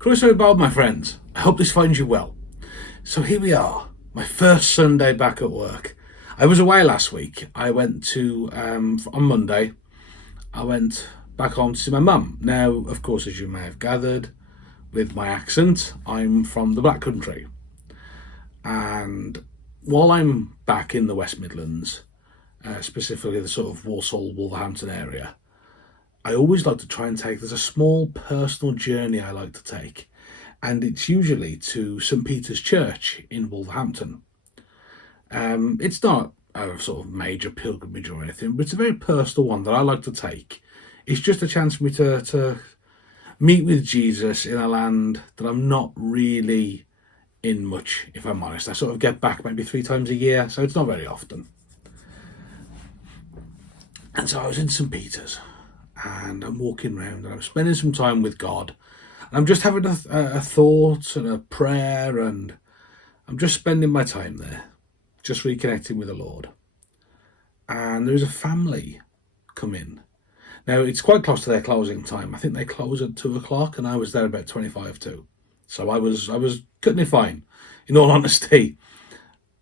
Croeso Bob, my friends. I hope this finds you well. So here we are, my first Sunday back at work. I was away last week. I went to, on Monday, I went back home to see my mum. Now, of course, as you may have gathered, with my accent, I'm from the Black Country. And while I'm back in the West Midlands, specifically the sort of Walsall, Wolverhampton area, I always like to try and there's a small personal journey I like to take, and it's usually to St Peter's Church in Wolverhampton. It's not a sort of major pilgrimage or anything, but it's a very personal one that I like to take. It's just a chance for me to meet with Jesus in a land that I'm not really in much, if I'm honest. I sort of get back maybe 3 times a year, so it's not very often. And so I was in St Peter's, and I'm walking around and I'm spending some time with God. And I'm just having a thought and a prayer, and I'm just spending my time there, just reconnecting with the Lord. And there is a family come in. Now, it's quite close to their closing time. I think they close at 2 o'clock, and I was there about 25 to. So I was cutting it fine, in all honesty.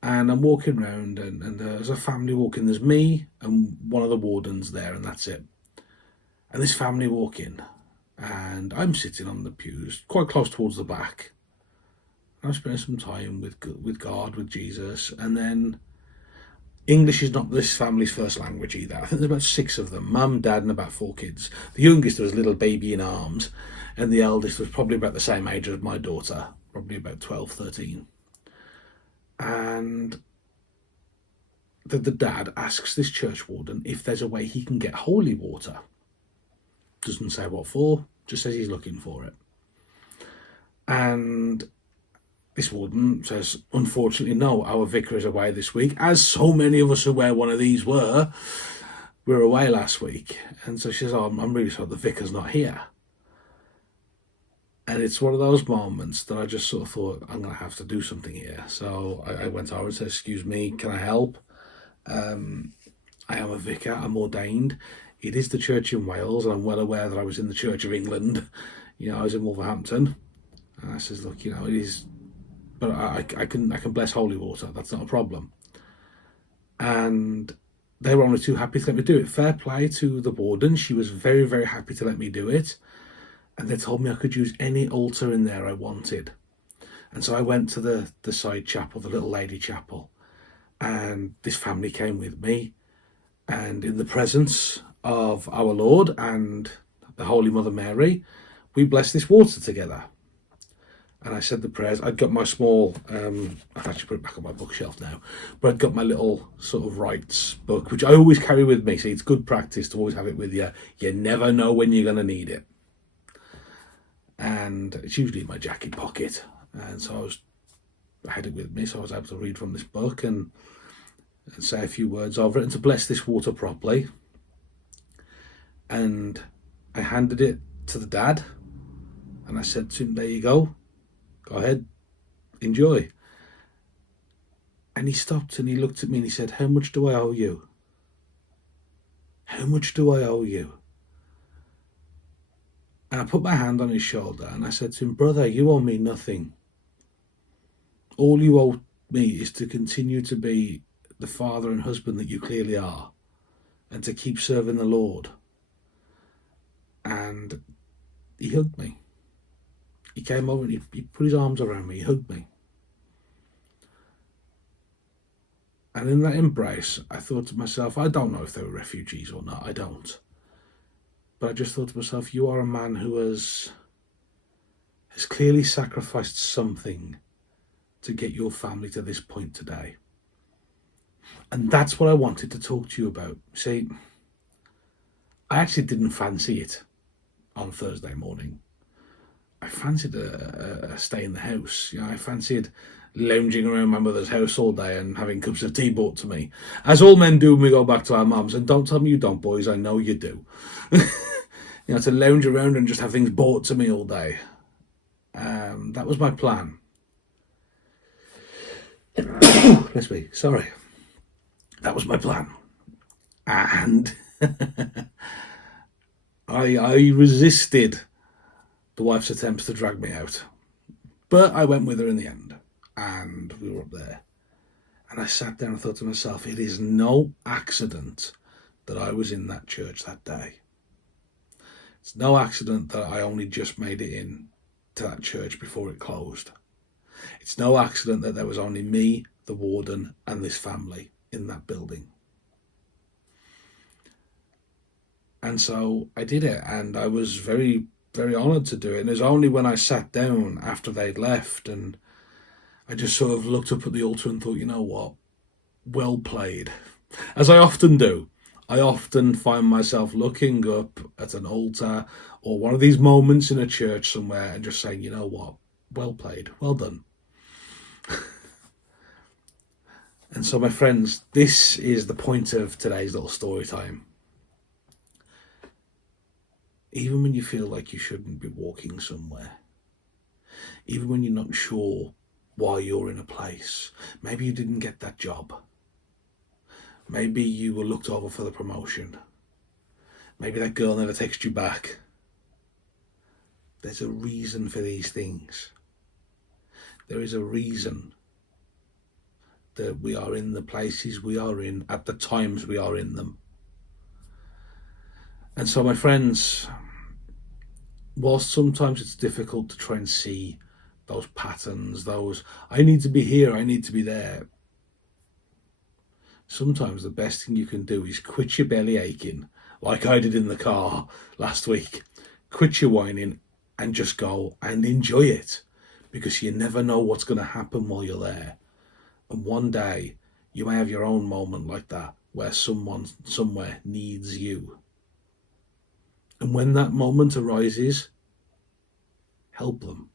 And I'm walking around, and there's a family walking. There's me and one of the wardens there, and that's it. And this family walk in, and I'm sitting on the pews, quite close towards the back. I'm spending some time with God, with Jesus, and then English is not this family's first language either. I think there's about 6 of them, mum, dad, and about 4 kids. The youngest was a little baby in arms, and the eldest was probably about the same age as my daughter, probably about 12, 13. And the dad asks this church warden if there's a way he can get holy water. Doesn't say what for, just says he's looking for it. And this warden says, unfortunately, no, our vicar is away this week, as so many of us who wear one of these were away last week. And so she says, I'm really sorry, the vicar's not here. And it's one of those moments that I just sort of thought, I'm going to have to do something here. So I went over and said, excuse me, can I help? I am a vicar, I'm ordained. It is the church in Wales, and I'm well aware that I was in the Church of England. I was in Wolverhampton. And I says, look, it is, but I can bless holy water. That's not a problem. And they were only too happy to let me do it. Fair play to the warden. She was very, very happy to let me do it. And they told me I could use any altar in there I wanted. And so I went to the side chapel, the little lady chapel. And this family came with me. And in the presence of our Lord and the Holy Mother Mary, we blessed this water together. And I said the prayers. I'd got my small, I've actually put it back on my bookshelf now, but I'd got my little sort of rites book, which I always carry with me. See, it's good practice to always have it with you. You never know when you're going to need it. And it's usually in my jacket pocket. And so I had it with me, so I was able to read from this book and say a few words over it and to bless this water properly. And I handed it to the dad, and I said to him, there you go ahead, enjoy. And he stopped and he looked at me and he said, how much do I owe you? How much do I owe you? And I put my hand on his shoulder and I said to him, brother, you owe me nothing. All you owe me is to continue to be the father and husband that you clearly are, and to keep serving the Lord. And he hugged me. He came over and he put his arms around me, he hugged me. And in that embrace, I thought to myself, I don't know if they were refugees or not, I don't. But I just thought to myself, you are a man who has clearly sacrificed something to get your family to this point today. And that's what I wanted to talk to you about. See, I actually didn't fancy it on Thursday morning. I fancied a stay in the house. I fancied lounging around my mother's house all day and having cups of tea brought to me, as all men do when we go back to our mums. And don't tell me you don't, boys. I know you do. To lounge around and just have things brought to me all day. That was my plan. Bless me. Sorry. That was my plan. And I resisted the wife's attempts to drag me out. But I went with her in the end, and we were up there. And I sat down and thought to myself, it is no accident that I was in that church that day. It's no accident that I only just made it in to that church before it closed. It's no accident that there was only me, the warden, and this family in that building. And so I did it, and I was very, very honoured to do it. And it was only when I sat down after they'd left and I just sort of looked up at the altar and thought, you know what? Well played. As I often do. I often find myself looking up at an altar or one of these moments in a church somewhere and just saying, you know what? Well played. Well done. And so, my friends, this is the point of today's little story time. Even when you feel like you shouldn't be walking somewhere, even when you're not sure why you're in a place, maybe you didn't get that job, maybe you were looked over for the promotion, maybe that girl never texted you back. There's a reason for these things. There is a reason that we are in the places we are in at the times we are in them. And so, my friends, whilst sometimes it's difficult to try and see those patterns, those, I need to be here, I need to be there, sometimes the best thing you can do is quit your belly aching, like I did in the car last week. Quit your whining and just go and enjoy it, because you never know what's going to happen while you're there. And one day you may have your own moment like that where someone somewhere needs you. And when that moment arises, help them.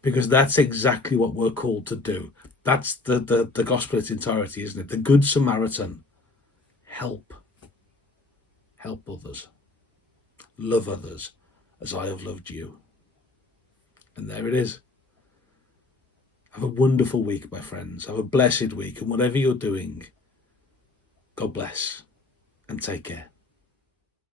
Because that's exactly what we're called to do. That's the gospel in its entirety, isn't it? The Good Samaritan. Help. Help others. Love others as I have loved you. And there it is. Have a wonderful week, my friends. Have a blessed week. And whatever you're doing, God bless and take care.